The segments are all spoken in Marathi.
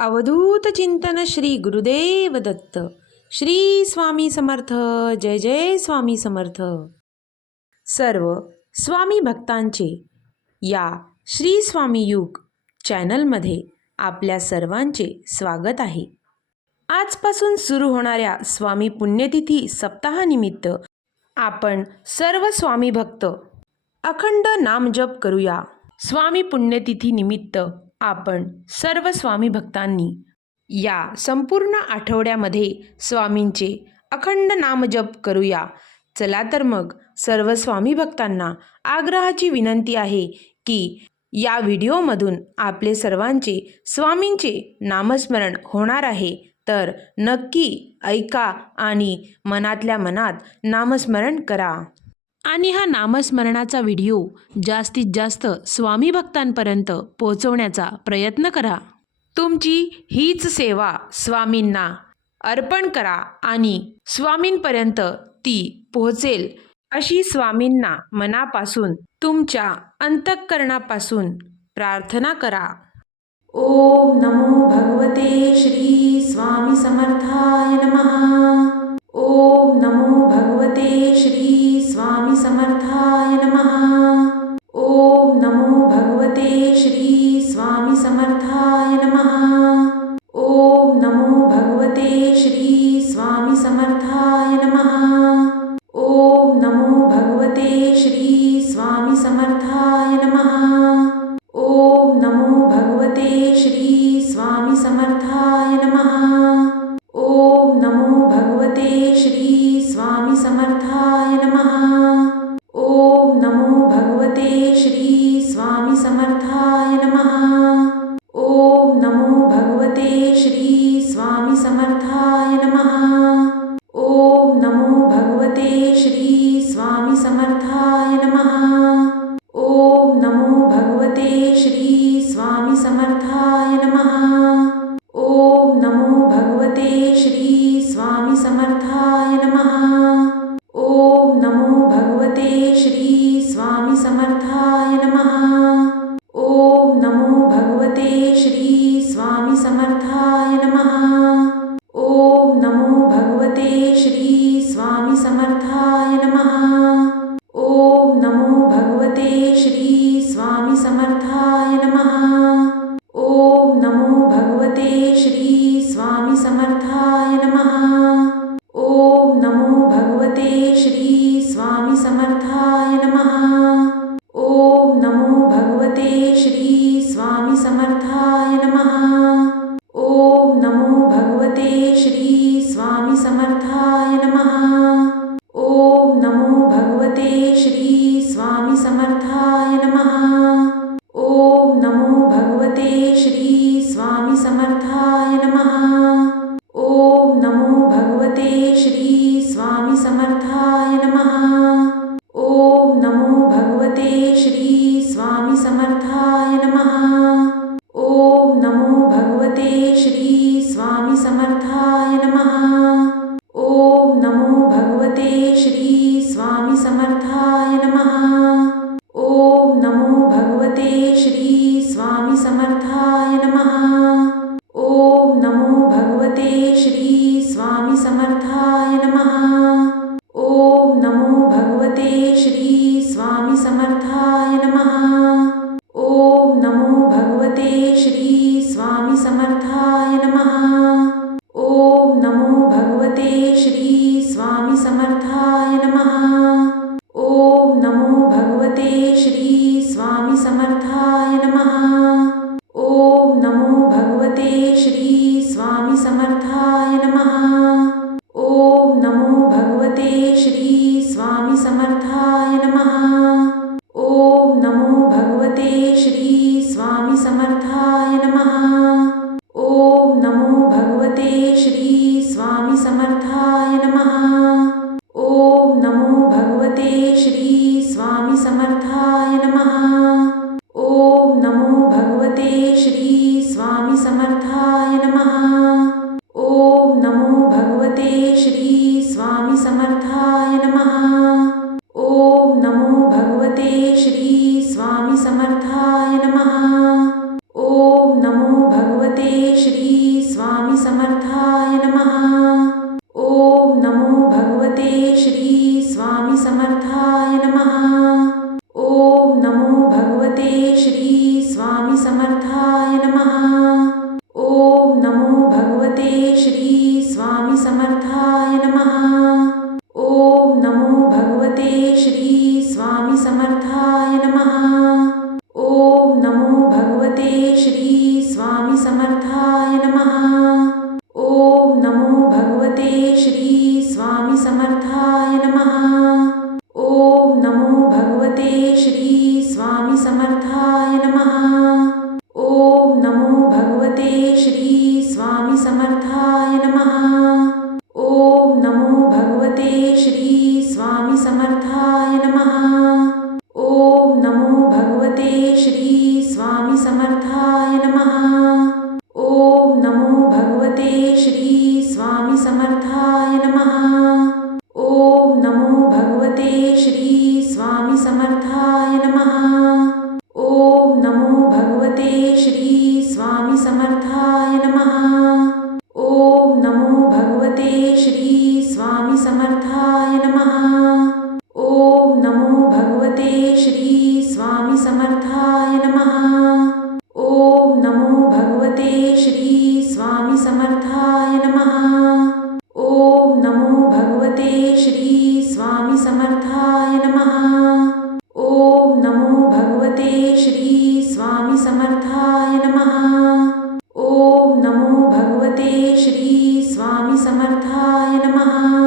अवधूत चिंतन श्री गुरुदेव दत्त. श्री स्वामी समर्थ जय जय स्वामी समर्थ. सर्व स्वामी भक्तांचे या श्री स्वामी युग चॅनलमध्ये आपल्या सर्वांचे स्वागत आहे. आजपासून सुरू होणाऱ्या स्वामी पुण्यतिथी सप्ताहानिमित्त आपण सर्व स्वामी भक्त अखंड नामजप करूया. स्वामी पुण्यतिथी निमित्त आपण सर्व स्वामी भक्तांनी या संपूर्ण आठवड्यामध्ये स्वामींचे अखंड नामजप करूया. चला तर मग सर्व स्वामी भक्तांना आग्रहाची विनंती आहे की या व्हिडिओमधून आपले सर्वांचे स्वामींचे नामस्मरण होणार आहे. तर नक्की ऐका आणि मनातल्या मनात नामस्मरण करा. आणि हा नामस्मरणाचा व्हिडिओ जास्तीत जास्त स्वामी भक्तांपर्यंत पोहोचवण्याचा प्रयत्न करा. तुमची हीच सेवा स्वामींना अर्पण करा आणि स्वामींपर्यंत ती पोहोचेल अशी स्वामींना मनापासून तुमच्या अंतःकरणापासून प्रार्थना करा. ओम नमो भगवते श्री स्वामी समर्थाय नमः. ओम नमो भग রাধা शिवाय नमः। समर्था ശിവായ നമ. भगवते श्री स्वामी समर्थाय नमः।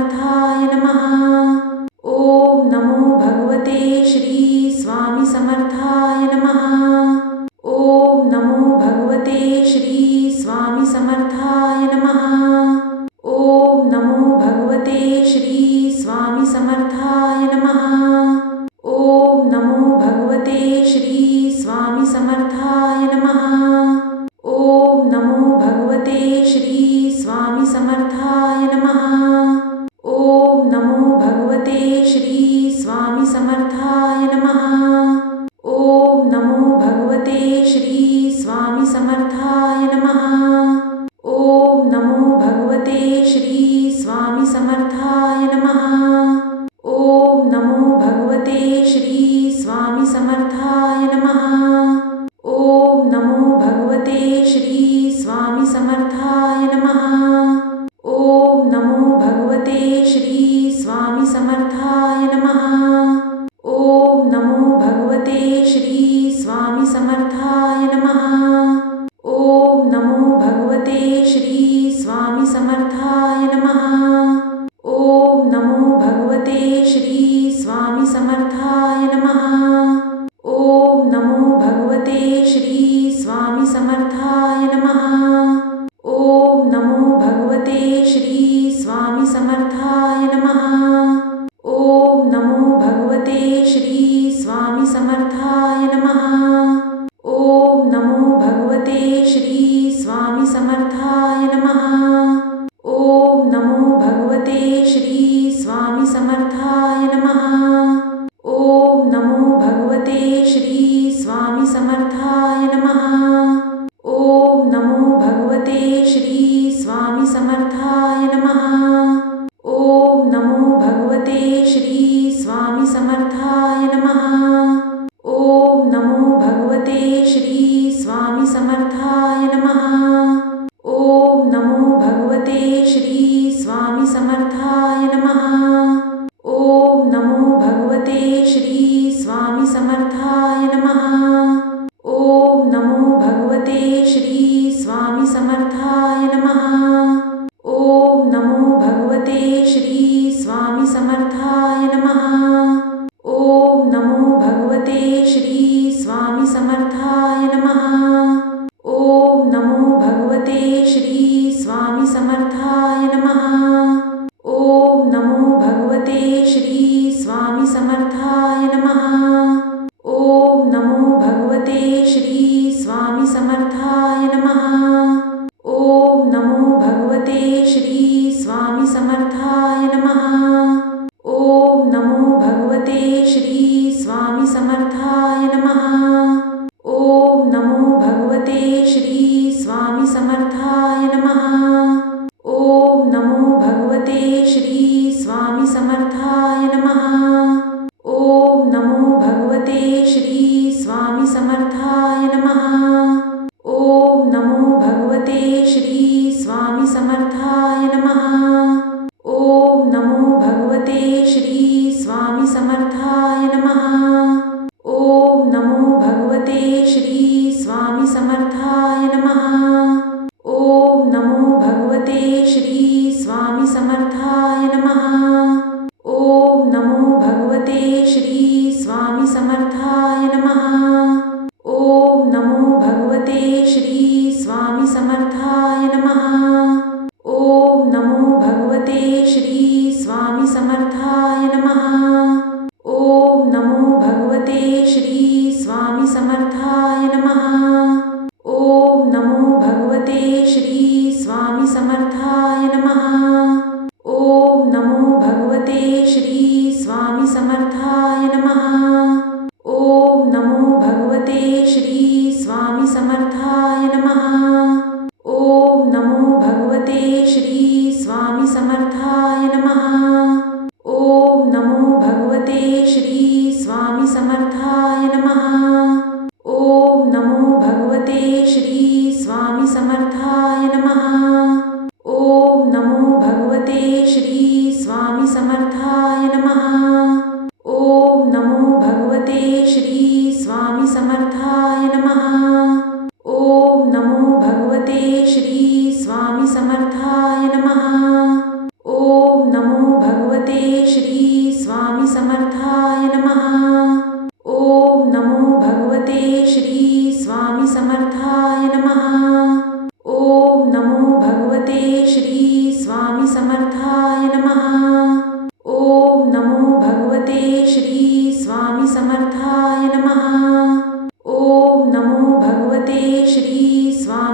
ഗണനാഥനായ നമ.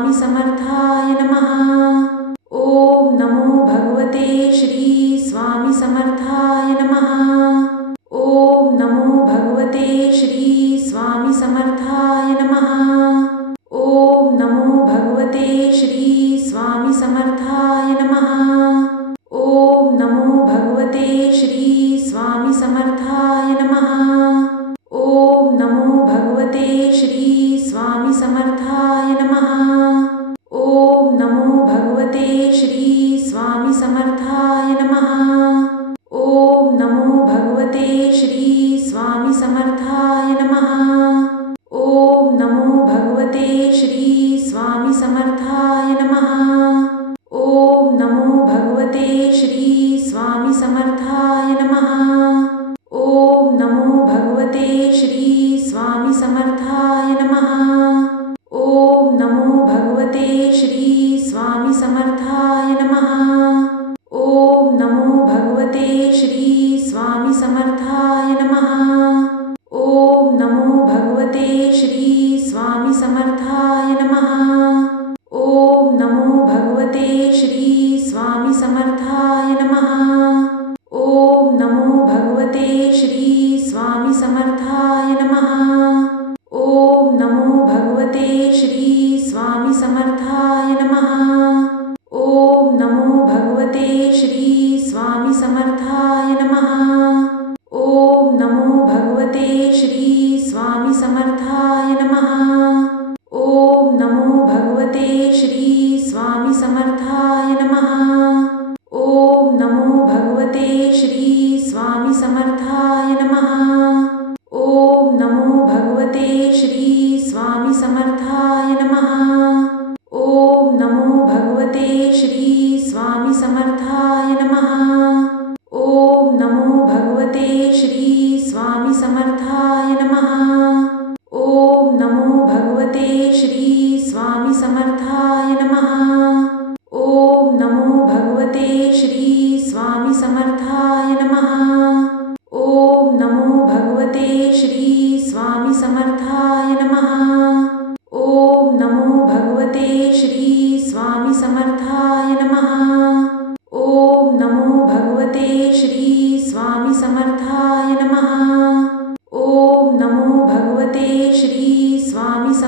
स्वामी समर्थ.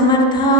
समर्थ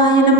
in a